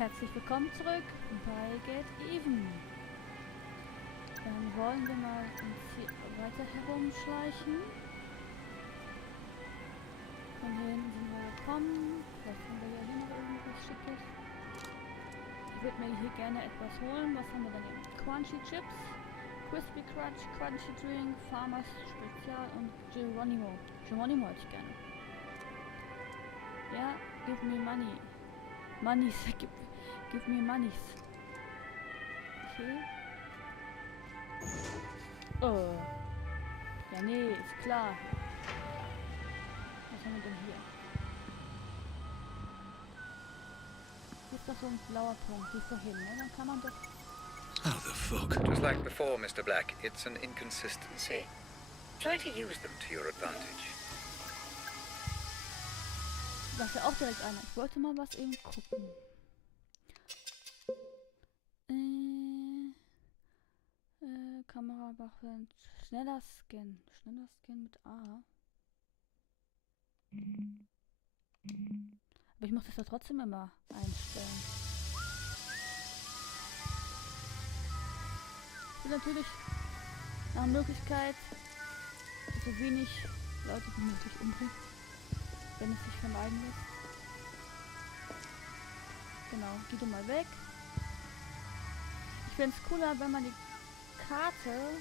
Herzlich willkommen zurück bei Get Even. Dann wollen wir mal uns hier weiter herumschleichen. Von hier hinten sind wir gekommen. Vielleicht haben wir ja hier noch irgendwas Schickes. Ich würde mir hier gerne etwas holen. Was haben wir denn eben? Crunchy Chips, Crispy Crunch, Crunchy Drink, Farmers Spezial und Geronimo. Geronimo hätte ich gerne. Ja, give me money. Moneys, give me moneys. Okay. Oh. Ja, nee, ist klar. Was haben wir denn hier? Hier ist doch so ein blauer Punkt. Hier ist doch hin, ne? Dann kann man doch... How the fuck? Just like before, Mr. Black, it's an inconsistency. Try to use them to your advantage. Da ist ja auch direkt einer. Ich wollte mal was eben gucken. Kamera machen. Schneller Scan. Schneller Scan mit A. Aber ich muss das ja trotzdem immer einstellen. Ich will natürlich nach Möglichkeit so wenig Leute wie möglich umbringen, wenn es sich vermeiden lässt. Genau, geh du mal weg. Ich fände es cooler, wenn man die Karte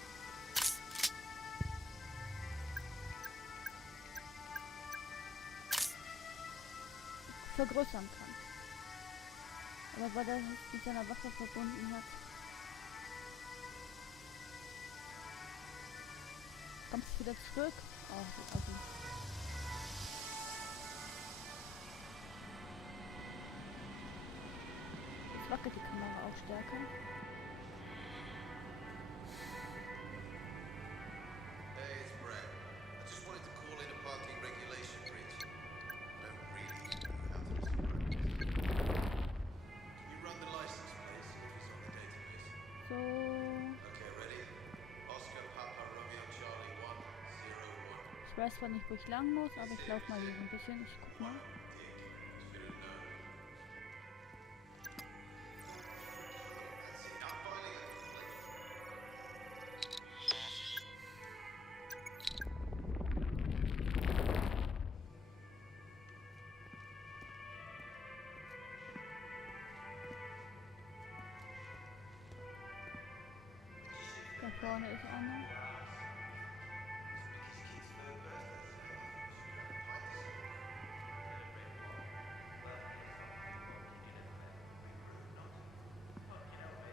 vergrößern kann. Aber weil das mit seiner Waffe verbunden hat. Kommst du wieder zurück? Oh, also. Jetzt wackelt die Kamera auch stärker. Hey, it's Brett. I just wanted to call in a parking regulation breach. I don't really know how to respond. Can you run the license, please, if it's on the database? So. Okay, ready? Oscar Papa Romeo Charlie 101. Ich weiß zwar nicht, wo ich lang muss, aber ich laufe mal hier so ein bisschen. Ich guck mal. Da vorne ist einer.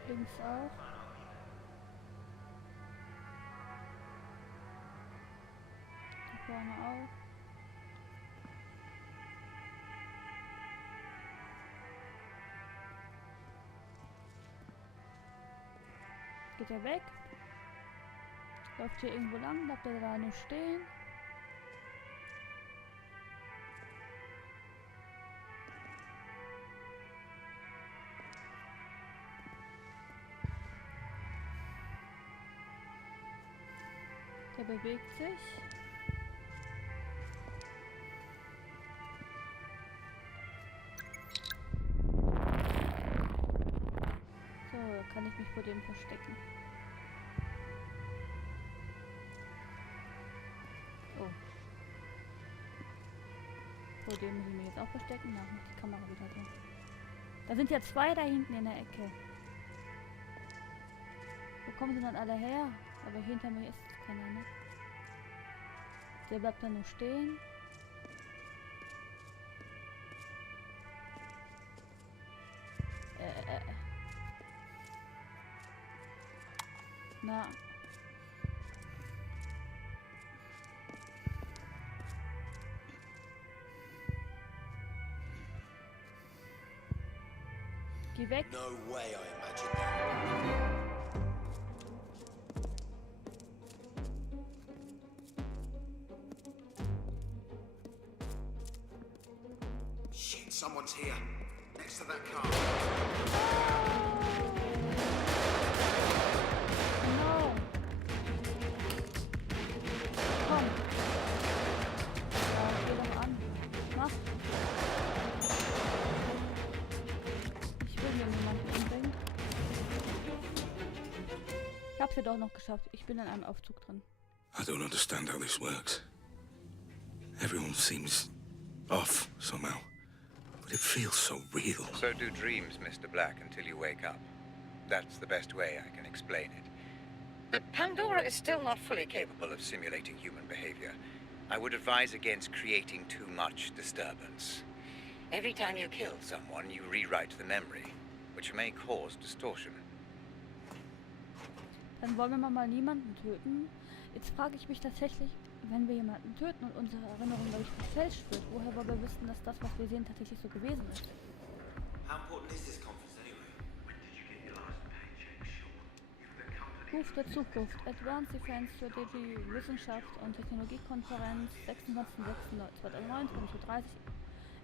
Links auch. Da vorne auch. Geht er weg? Läuft hier irgendwo lang? Bleibt er da nur stehen? Der bewegt sich. So, kann ich mich vor dem verstecken. Oh. Vor dem muss ich mich jetzt auch verstecken. Na, muss die Kamera wieder drin. Da sind ja zwei da hinten in der Ecke. Wo kommen sie dann alle her? Aber hinter mir ist keiner, ne? Der bleibt da nur stehen. Na. Geh weg. No way I imagined that. Shit, someone's here. Next to that car. No. Komm. Ja, geh doch an. Mach. will hier niemanden umbringen. Ich hab's ja doch noch geschafft. Ich bin in einem Aufzug drin. I don't understand how this works. Everyone seems off somehow, but it feels so real. So do dreams, Mr. Black, until you wake up. That's the best way I can explain it. But Pandora is still not fully capable of simulating human behavior. I would advise against creating too much disturbance. Every time you kill someone, you rewrite the memory, which may cause distortion. Dann wollen wir mal niemanden töten. Jetzt frage ich mich tatsächlich, wenn wir jemanden töten und unsere Erinnerung dadurch verfälscht wird, woher wollen wir wissen, dass das, was wir sehen, tatsächlich so gewesen ist? How important is this conference anyway? When did you get your last paycheck, Sean? Ruf der Zukunft, Advanced Defense Strategy, Wissenschaft und Technologiekonferenz, 26.06.2019, 30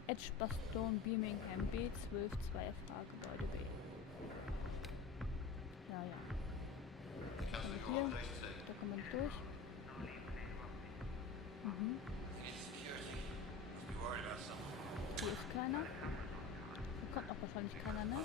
Edge Baston Birmingham B12 2FH Gebäude B. Ja, ja. Hier, da kommen wir durch. Mhm. Hier ist keiner. Hier kommt auch wahrscheinlich keiner, ne?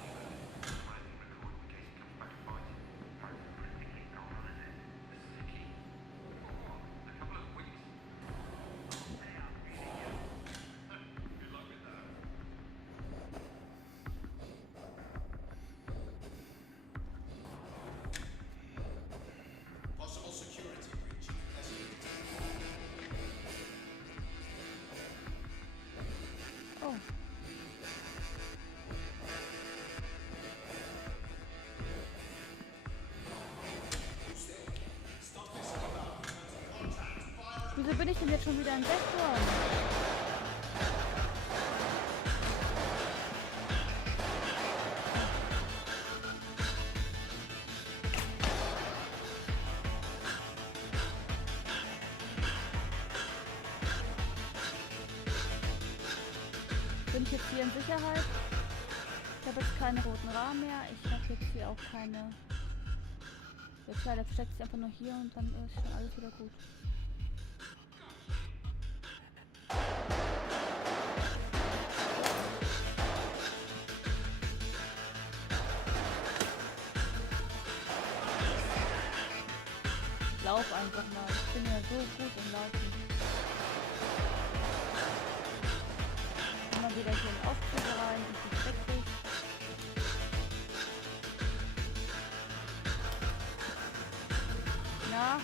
Possible security breach. Oh. Wieso bin ich denn jetzt schon wieder entdeckt worden? Bin ich jetzt hier in Sicherheit? Ich habe jetzt keinen roten Rahmen mehr. Ich habe jetzt hier auch keine... Der Kleine versteckt sich einfach nur hier und dann ist schon alles wieder gut. Lauf einfach mal. Ich bin ja so gut im Laufen. Immer wieder hier in Aufzüge rein und versteckt sich. Na?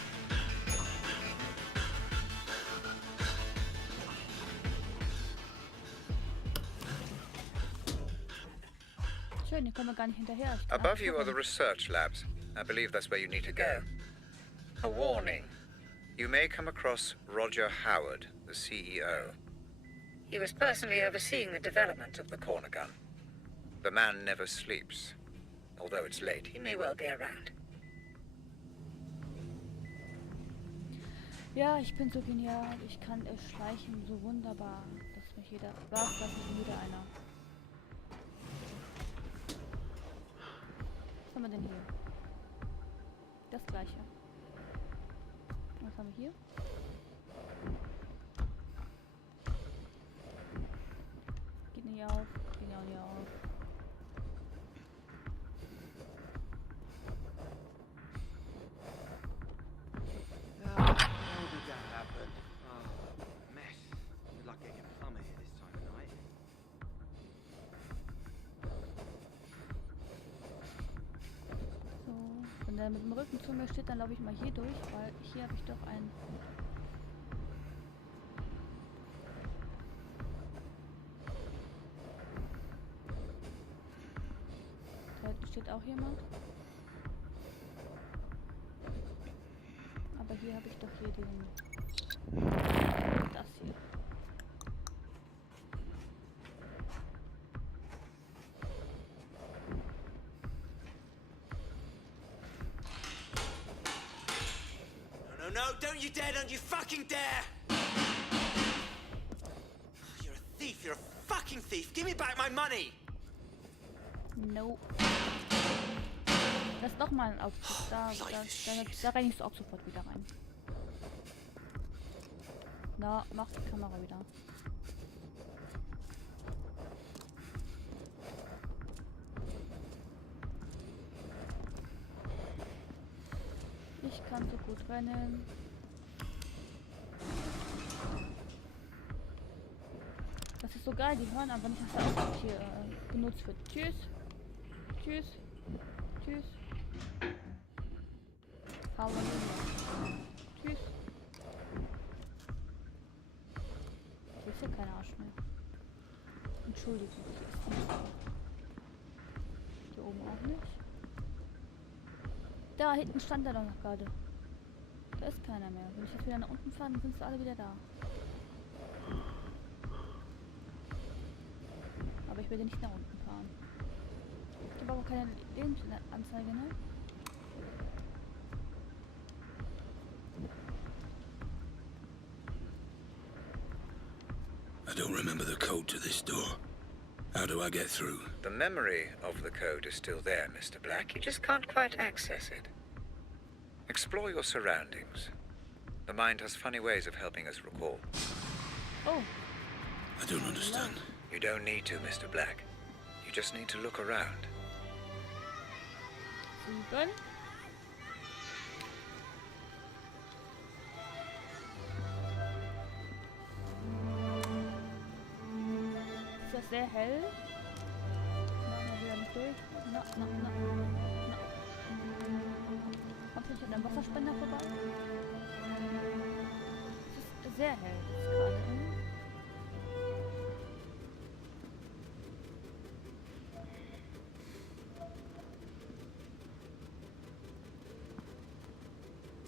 Schön, hier kommen wir gar nicht hinterher. Ich kann Above einfach you are the gucken. research labs. I believe that's where you need to go. A warning. You may come across Roger Howard, the CEO. He was personally overseeing the development of the corner gun. The man never sleeps. Although it's late, he may well be around. Ja, ich bin so genial. Ich kann schleichen so wunderbar, dass mich jeder... Was? Das ist wieder einer. Was haben wir denn hier? Das gleiche. Was haben wir hier? Geht nicht auf. Geht auch nicht auf. How did that happen? Oh, mess. Good luck getting a plumber here this time of night. So, wenn der mit dem Rücken zu mir steht, dann laufe ich mal hier durch, weil hier habe ich doch einen... Da hinten steht auch jemand. Aber hier habe ich doch hier den... Das hier. No, no, don't you dare, don't you fucking dare! You're a thief, you're a fucking thief! Give me back my money! No. Das ist doch mal ein Aufzug. Da rennst du auch sofort wieder rein. Na, mach die Kamera wieder. Ich kann so gut rennen. Das ist so geil, die hören aber nicht, was er auch hier benutzt wird. Tschüss. Tschüss. Tschüss. Halleluja. Tschüss. Hier ist ja kein Arsch mehr. Entschuldigung. Hier oben auch nicht. Da hinten stand er doch noch gerade. Da ist keiner mehr. Wenn ich jetzt wieder nach unten fahre, dann sind sie alle wieder da. Aber ich werde nicht nach unten fahren. Ich habe aber keine Lebensanzeige, ne? I don't remember the code to this door. How do I get through? The memory of the code is still there, Mr. Black. You just can't quite access it. Explore your surroundings. The mind has funny ways of helping us recall. Oh. I don't understand. You don't need to, Mr. Black. You just need to look around. 7. Ist das sehr hell? Machen wir wieder nicht durch. Na. Kommt nicht an einem Wasserspender vorbei? Es ist sehr hell jetzt gerade.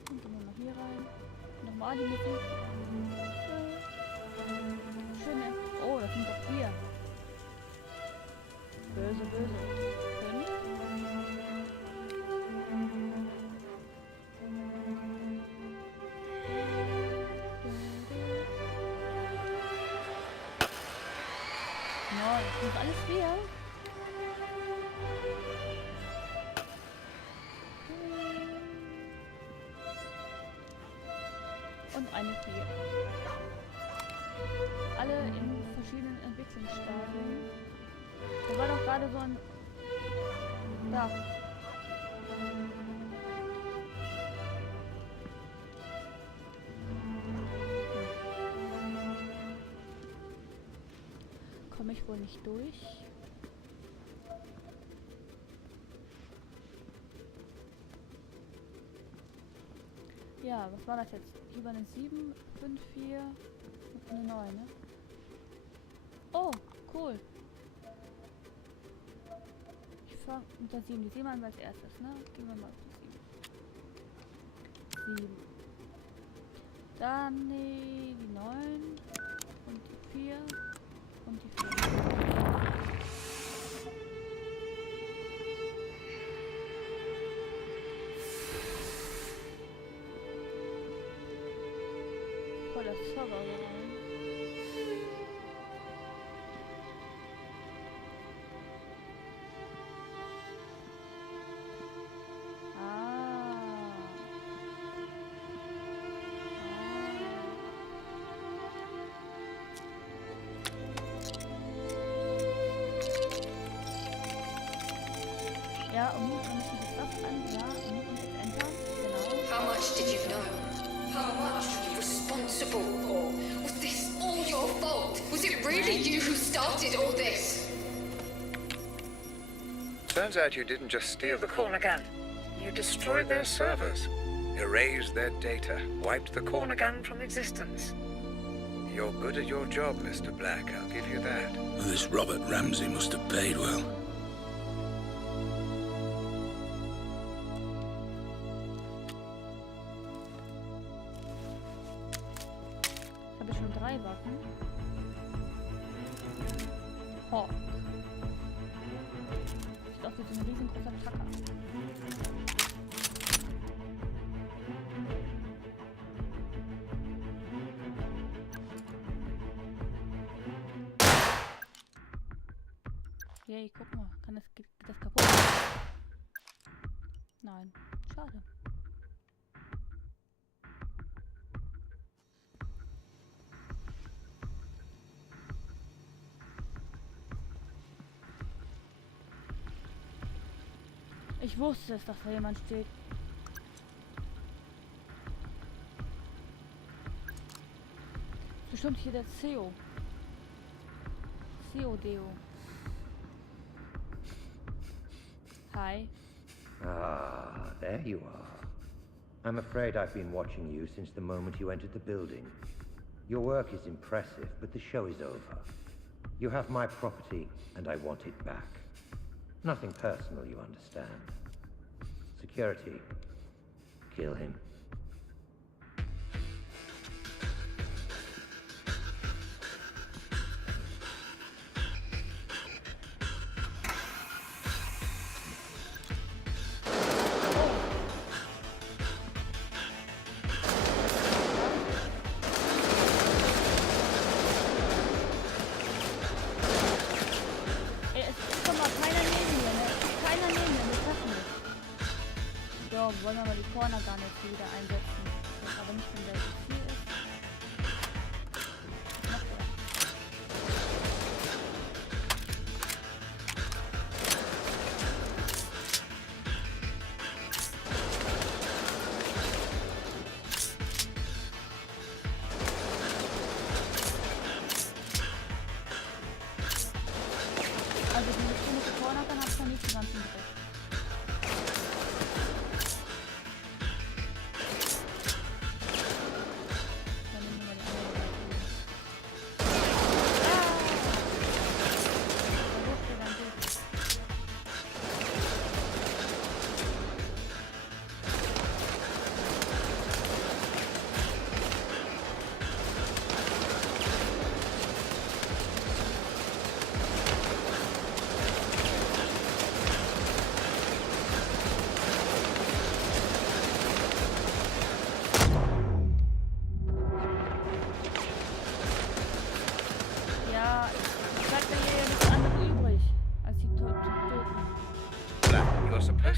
Und dann noch hier rein. Nochmal die Musik. Schöne. Oh, das sind doch 4. Böse. 5. Ja, das sind alles 4. Und eine 4. Alle in verschiedenen Entwicklungsstadien. Da war doch gerade so ein... Da. Komme ich wohl nicht durch? Ja, was war das jetzt? Hier war eine 7, 5, 4 und eine 9, ne? Oh, cool. Ich fange mit der 7. Die 7 haben wir als erstes, ne? Gehen wir mal auf die 7. Dann die 9 und die 4 und die 4. Voller Server rein. Ja, und dann ist die Stuff an, ja, und jetzt Enter, genau. How much did you know? How much were you responsible for? Was this all your fault? Was it really you who started all this? Turns out you didn't just steal the corner gun. You destroyed their servers, erased their data, wiped the corner gun from existence. You're good at your job, Mr. Black, I'll give you that. Well, this Robert Ramsey must have paid well. Habe ich schon 3 Waffen. Hawk. Sieht aus wie so ein riesengroßer Tracker. Yay, guck mal. Geht das kaputt? Nein. Schade. Ich wusste es, dass da jemand steht. bestimmt hier der CEO. CEO-Deo. Hi. Ah, there you are. I'm afraid I've been watching you since the moment you entered the building. Your work is impressive, but the show is over. You have my property, and I want it back. Nothing personal, you understand. Security. Kill him. Wollen wir mal die Corner gar nicht wieder einsetzen. Was aber nicht mehr so viel ist. Was macht er? Also die bestimmte Corner kann hat man nicht den ganzen Griff.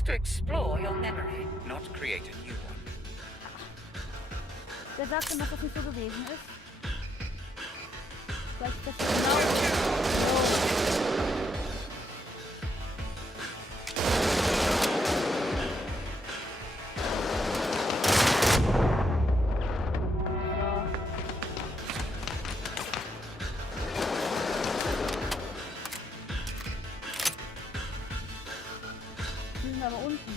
To explore your memory, not create a new one. Wer sagt denn, dass das nicht so gewesen ist? Vielleicht ist das genau. Aber unten.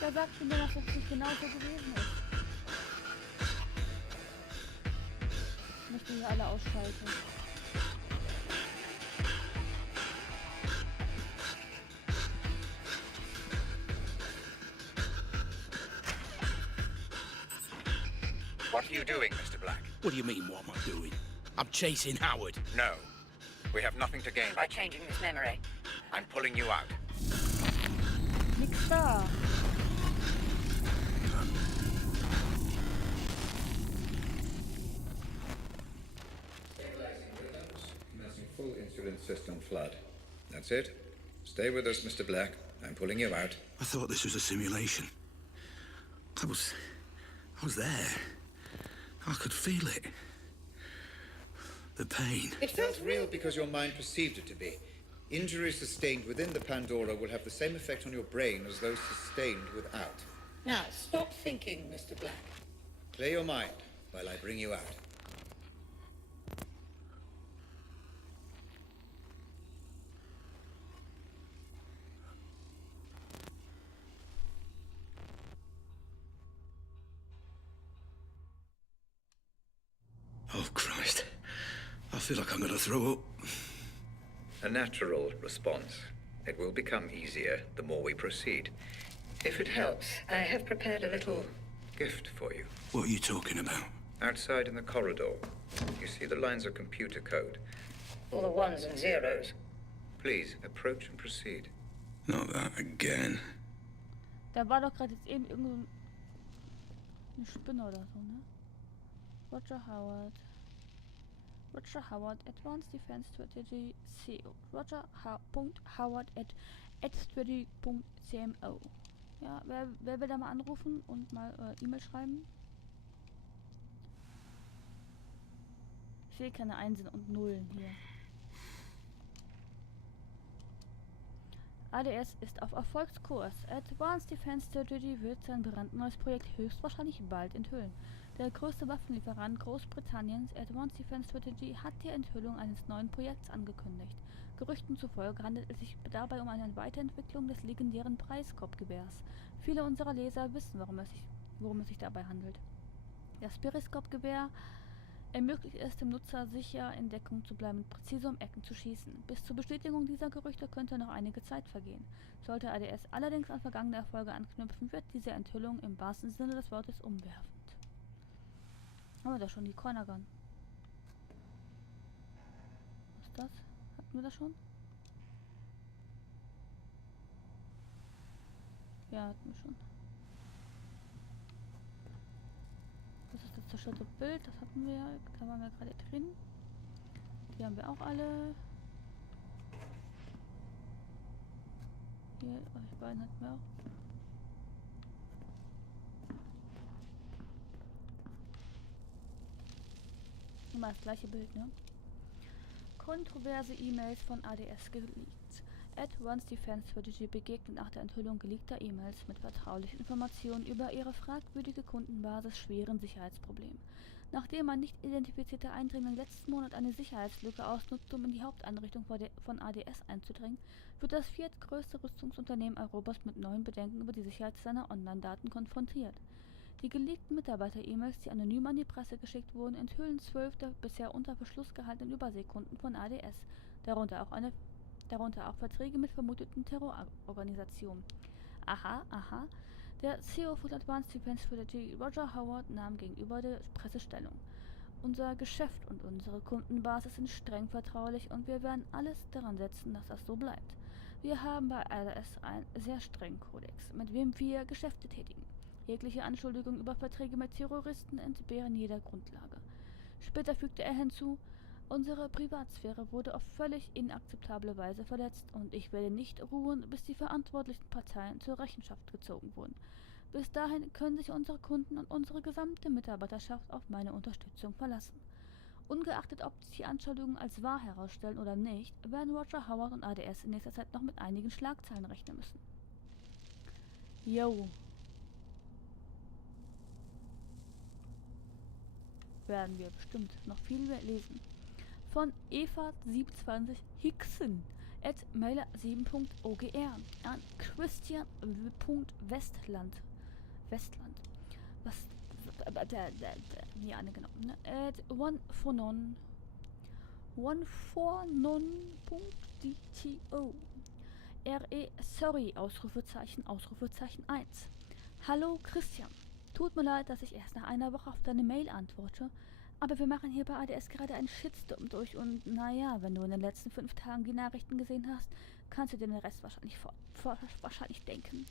Wer sagt denn, dass das nicht genau so gewesen ist? Ich möchte hier alle ausschalten. What are you doing, Mr. Black? What do you mean, what am I doing? I'm chasing Howard. No. We have nothing to gain by changing this memory. I'm pulling you out. Nix da. Stabilizing rhythms, commencing full insulin system flood. That's it. Stay with us, Mr. Black. I'm pulling you out. I thought this was a simulation. I was there. I could feel it. The pain. It felt real because your mind perceived it to be. Injuries sustained within the Pandora will have the same effect on your brain as those sustained without. Now, stop thinking, Mr. Black. Clear your mind while I bring you out. Oh, Christ. I feel like I'm gonna throw up. A natural response. It will become easier the more we proceed. If it helps, I have prepared a little gift for you. What are you talking about? Outside in the corridor, you see the lines of computer code. All the ones and zeros. Please, approach and proceed. Not that again. Da war doch gerade jetzt eben irgend so eine Spinne oder so, ne? Roger Howard. Roger Howard, Advanced Defense Strategy CO. Roger Howard at strategy.cmo. Ja, wer will da mal anrufen und mal E-Mail schreiben? Ich will keine Einsen und Nullen hier. ADS ist auf Erfolgskurs. Advanced Defense Strategy wird sein brandneues Projekt höchstwahrscheinlich bald enthüllen. Der größte Waffenlieferant Großbritanniens, Advanced Defense Strategy, hat die Enthüllung eines neuen Projekts angekündigt. Gerüchten zufolge handelt es sich dabei um eine Weiterentwicklung des legendären Periscope-Gewehrs. Viele unserer Leser wissen, worum es sich dabei handelt. Das Periscope-Gewehr ermöglicht es dem Nutzer, sicher in Deckung zu bleiben und präzise um Ecken zu schießen. Bis zur Bestätigung dieser Gerüchte könnte noch einige Zeit vergehen. Sollte ADS allerdings an vergangene Erfolge anknüpfen, wird diese Enthüllung im wahrsten Sinne des Wortes umwerfend. Haben wir da schon die Corner Gun? Was ist das? Hatten wir das schon? Ja, hatten wir schon. Das ist das zerstörte Bild, das hatten wir ja, da waren wir gerade drin. Die haben wir auch alle. Hier, euch beiden hatten wir auch. Immer das gleiche Bild, ne? Kontroverse E-Mails von ADS geleakt. Advanced Defense Strategy begegnet nach der Enthüllung geleakter E-Mails mit vertraulichen Informationen über ihre fragwürdige Kundenbasis schweren Sicherheitsproblemen. Nachdem ein nicht identifizierter Eindringling letzten Monat eine Sicherheitslücke ausnutzt, um in die Haupteinrichtung von ADS einzudringen, wird das viertgrößte Rüstungsunternehmen Europas mit neuen Bedenken über die Sicherheit seiner Online-Daten konfrontiert. Die geleakten Mitarbeiter-E-Mails, die anonym an die Presse geschickt wurden, enthüllen 12 der bisher unter Verschluss gehaltenen Überseekunden von ADS, darunter auch Verträge mit vermuteten Terrororganisationen. Aha. Der CEO von Advanced Defense Strategy, Roger Howard, nahm gegenüber der Presse Stellung. Unser Geschäft und unsere Kundenbasis sind streng vertraulich und wir werden alles daran setzen, dass das so bleibt. Wir haben bei ADS einen sehr strengen Kodex, mit dem wir Geschäfte tätigen. Jegliche Anschuldigungen über Verträge mit Terroristen entbehren jeder Grundlage. Später fügte er hinzu, unsere Privatsphäre wurde auf völlig inakzeptable Weise verletzt und ich werde nicht ruhen, bis die verantwortlichen Parteien zur Rechenschaft gezogen wurden. Bis dahin können sich unsere Kunden und unsere gesamte Mitarbeiterschaft auf meine Unterstützung verlassen. Ungeachtet, ob sich die Anschuldigungen als wahr herausstellen oder nicht, werden Roger Howard und ADS in nächster Zeit noch mit einigen Schlagzeilen rechnen müssen. Yo. Werden wir bestimmt noch viel mehr lesen. Von Eva27 Hickson at mailer7.ogr an Christian.westland. Was? Ja, genau. At onefornon.dto. Sorry, Ausrufezeichen 1. Hallo Christian. Tut mir leid, dass ich erst nach einer Woche auf deine Mail antworte, aber wir machen hier bei ADS gerade einen Shitstorm durch und naja, wenn du in den letzten 5 Tagen die Nachrichten gesehen hast, kannst du dir den Rest wahrscheinlich denken.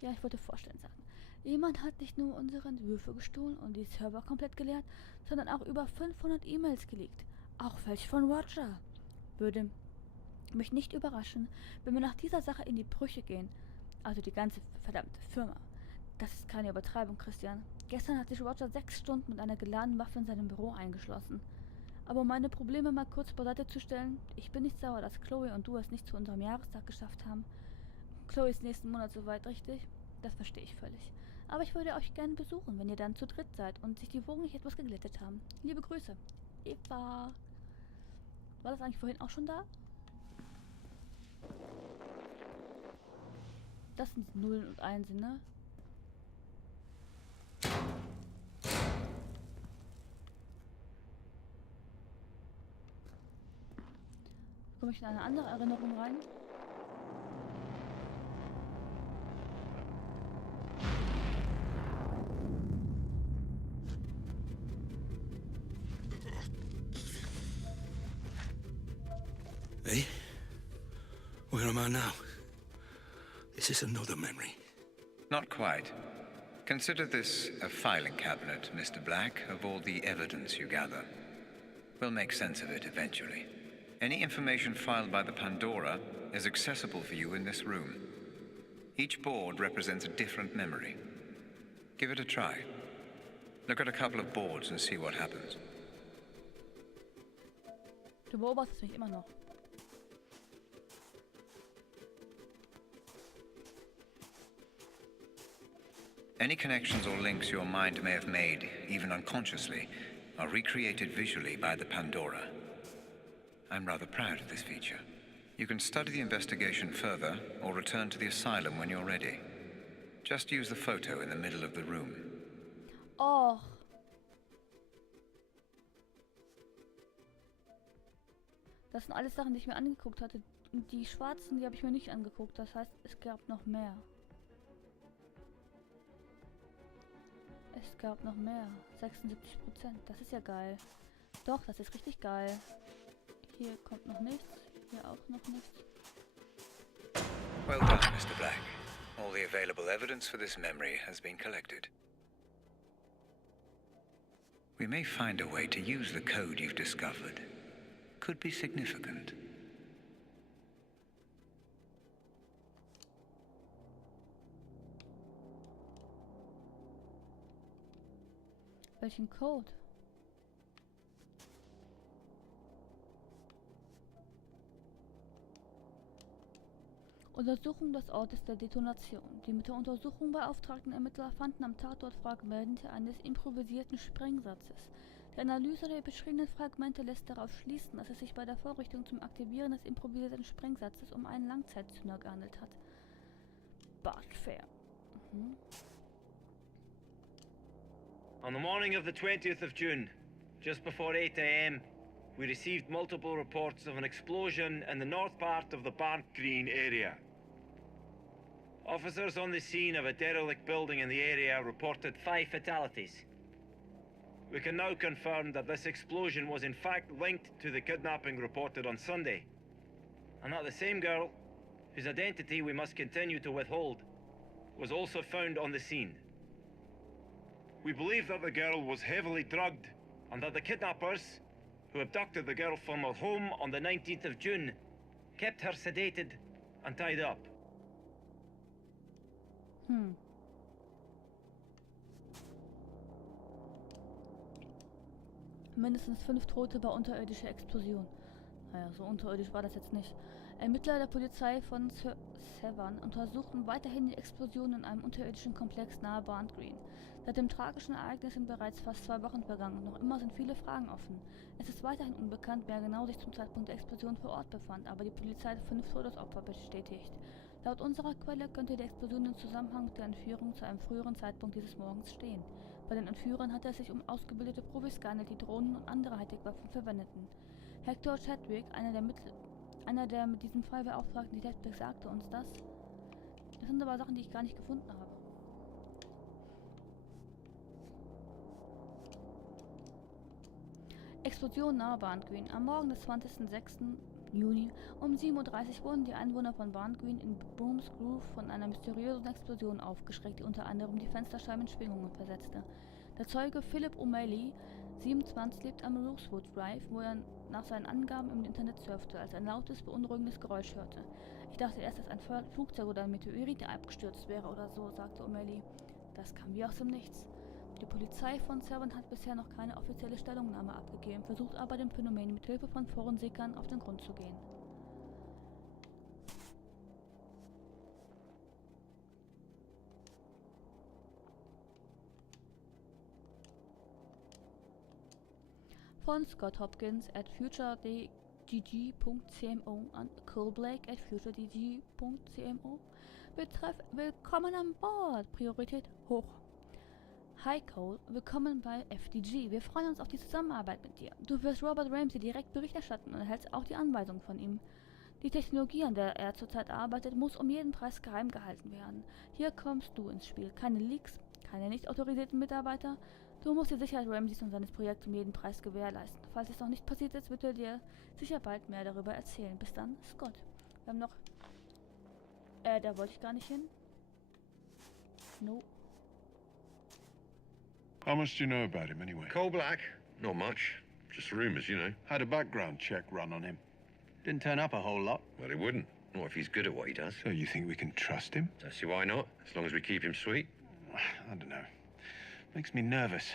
Ja, ich wollte vorstellen sagen. Jemand hat nicht nur unsere Entwürfe gestohlen und die Server komplett geleert, sondern auch über 500 E-Mails geleakt. Auch welche von Roger. Würde mich nicht überraschen, wenn wir nach dieser Sache in die Brüche gehen. Also die ganze verdammte Firma. Das ist keine Übertreibung, Christian. Gestern hat sich Roger 6 Stunden mit einer geladenen Waffe in seinem Büro eingeschlossen. Aber um meine Probleme mal kurz beiseite zu stellen, ich bin nicht sauer, dass Chloe und du es nicht zu unserem Jahrestag geschafft haben. Chloe ist nächsten Monat soweit, richtig? Das verstehe ich völlig. Aber ich würde euch gerne besuchen, wenn ihr dann zu dritt seid und sich die Wogen nicht etwas geglättet haben. Liebe Grüße. Eva. War das eigentlich vorhin auch schon da? Das sind Nullen und Einsen, ne? Komme ich in eine andere Erinnerung rein? Hey? Where am I now? Is this another memory? Not quite. Consider this a filing cabinet, Mr. Black, of all the evidence you gather. We'll make sense of it eventually. Any information filed by the Pandora is accessible for you in this room. Each board represents a different memory. Give it a try. Look at a couple of boards and see what happens. Du beobachtest mich immer noch. Any connections or links your mind may have made, even unconsciously, are recreated visually by the Pandora. I'm rather proud of this feature. You can study the investigation further, or return to the asylum when you're ready. Just use the photo in the middle of the room. Oh. Das sind alles Sachen, die ich mir angeguckt hatte. Und die schwarzen, die habe ich mir nicht angeguckt. Das heißt, es gab noch mehr. Es gab noch mehr. 76%. Das ist ja geil. Doch, das ist richtig geil. Hier kommt noch nichts. Hier auch noch nichts. Well done, Mr. Black. All the available evidence for this memory has been collected. We may find a way to use the code you've discovered. Could be significant. Welchen Code? Untersuchung des Ortes der Detonation. Die mit der Untersuchung beauftragten Ermittler fanden am Tatort Fragmente eines improvisierten Sprengsatzes. Die Analyse der beschriebenen Fragmente lässt darauf schließen, dass es sich bei der Vorrichtung zum Aktivieren des improvisierten Sprengsatzes um einen Langzeitzünder gehandelt hat. But fair. On the morning of the 20th of June, just before 8 a.m., we received multiple reports of an explosion in the north part of the Barnt Green area. Officers on the scene of a derelict building in the area reported 5 fatalities. We can now confirm that this explosion was in fact linked to the kidnapping reported on Sunday, and that the same girl, whose identity we must continue to withhold, was also found on the scene. We believe that the girl was heavily drugged, and that the kidnappers, who abducted the girl from her home on the 19th of June, kept her sedated and tied up. Mindestens 5 Tote bei unterirdischer Explosion. Naja, so unterirdisch war das jetzt nicht. Ermittler der Polizei von Severn untersuchen weiterhin die Explosion in einem unterirdischen Komplex nahe Barnt Green. Seit dem tragischen Ereignis sind bereits fast 2 Wochen vergangen und noch immer sind viele Fragen offen. Es ist weiterhin unbekannt, wer genau sich zum Zeitpunkt der Explosion vor Ort befand, aber die Polizei hat 5 Todesopfer bestätigt. Laut unserer Quelle könnte die Explosion im Zusammenhang mit der Entführung zu einem früheren Zeitpunkt dieses Morgens stehen. Bei den Entführern hat es sich um ausgebildete Profis gehandelt, die Drohnen und andere Hightech-Waffen verwendeten. Hector Chadwick, einer der mit diesem Fall beauftragten Detectives, sagte uns das. Das sind aber Sachen, die ich gar nicht gefunden habe. Explosion nahe Barnt Green. Am Morgen des 20.06. Juni um 7:30 Uhr wurden die Einwohner von Barnt Green in Brooms Grove von einer mysteriösen Explosion aufgeschreckt, die unter anderem die Fensterscheiben in Schwingungen versetzte. Der Zeuge Philip O'Malley, 27, lebt am Rosewood Drive, wo er nach seinen Angaben im Internet surfte, als er ein lautes, beunruhigendes Geräusch hörte. Ich dachte erst, dass ein Flugzeug oder ein Meteorit abgestürzt wäre oder so, sagte O'Malley. Das kam wie aus dem Nichts. Die Polizei von Severn hat bisher noch keine offizielle Stellungnahme abgegeben, versucht aber dem Phänomen mit Hilfe von Forensikern auf den Grund zu gehen. Von Scott Hopkins at futuredg.cmo an Cole Blake at futuredg.cmo. Betreff Willkommen an Bord, Priorität hoch. Hi Cole, willkommen bei FDG. Wir freuen uns auf die Zusammenarbeit mit dir. Du wirst Robert Ramsey direkt Bericht erstatten und erhältst auch die Anweisungen von ihm. Die Technologie, an der er zurzeit arbeitet, muss um jeden Preis geheim gehalten werden. Hier kommst du ins Spiel. Keine Leaks, keine nicht autorisierten Mitarbeiter. Du musst die Sicherheit Ramseys und seines Projekts um jeden Preis gewährleisten. Falls es noch nicht passiert ist, wird er dir sicher bald mehr darüber erzählen. Bis dann, Scott. Wir haben noch... da wollte ich gar nicht hin. No. How much do you know about him, anyway? Cole Black? Not much. Just rumors, you know. Had a background check run on him. Didn't turn up a whole lot. Well, he wouldn't. Not if he's good at what he does. So you think we can trust him? Don't see why not, as long as we keep him sweet. I don't know. Makes me nervous.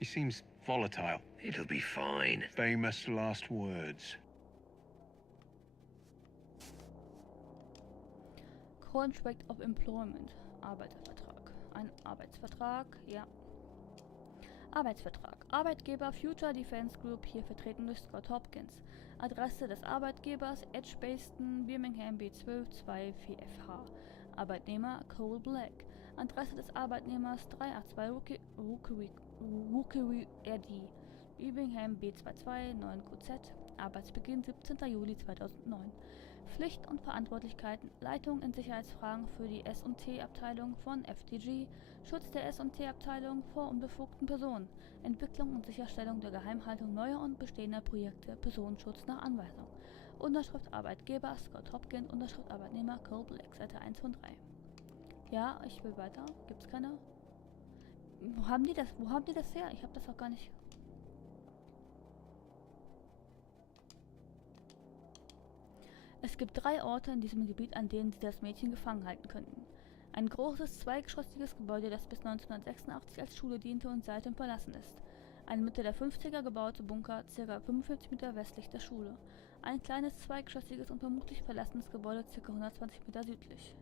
He seems volatile. It'll be fine. Famous last words. Contract of Employment. Arbeitervertrag. Ein Arbeitsvertrag, ja. Arbeitsvertrag. Arbeitgeber Future Defense Group, hier vertreten durch Scott Hopkins. Adresse des Arbeitgebers Edgbaston, Birmingham B12 2 4FH. Arbeitnehmer Cole Black. Adresse des Arbeitnehmers 382 Rookery RD, Birmingham B22 9QZ. Arbeitsbeginn 17. Juli 2009. Pflicht und Verantwortlichkeiten: Leitung in Sicherheitsfragen für die S&T-Abteilung von FTG, Schutz der S&T-Abteilung vor unbefugten Personen, Entwicklung und Sicherstellung der Geheimhaltung neuer und bestehender Projekte, Personenschutz nach Anweisung. Unterschrift Arbeitgeber Scott Hopkins, Unterschrift Arbeitnehmer Cole Black, Seite 1 von 3. Ja, ich will weiter. Gibt's keine? Wo haben die das her? Ich habe das auch gar nicht. Es gibt 3 Orte in diesem Gebiet, an denen sie das Mädchen gefangen halten könnten. Ein großes, zweigeschossiges Gebäude, das bis 1986 als Schule diente und seitdem verlassen ist. Ein Mitte der 50er gebaute Bunker, ca. 45 Meter westlich der Schule. Ein kleines, zweigeschossiges und vermutlich verlassenes Gebäude, ca. 120 Meter südlich.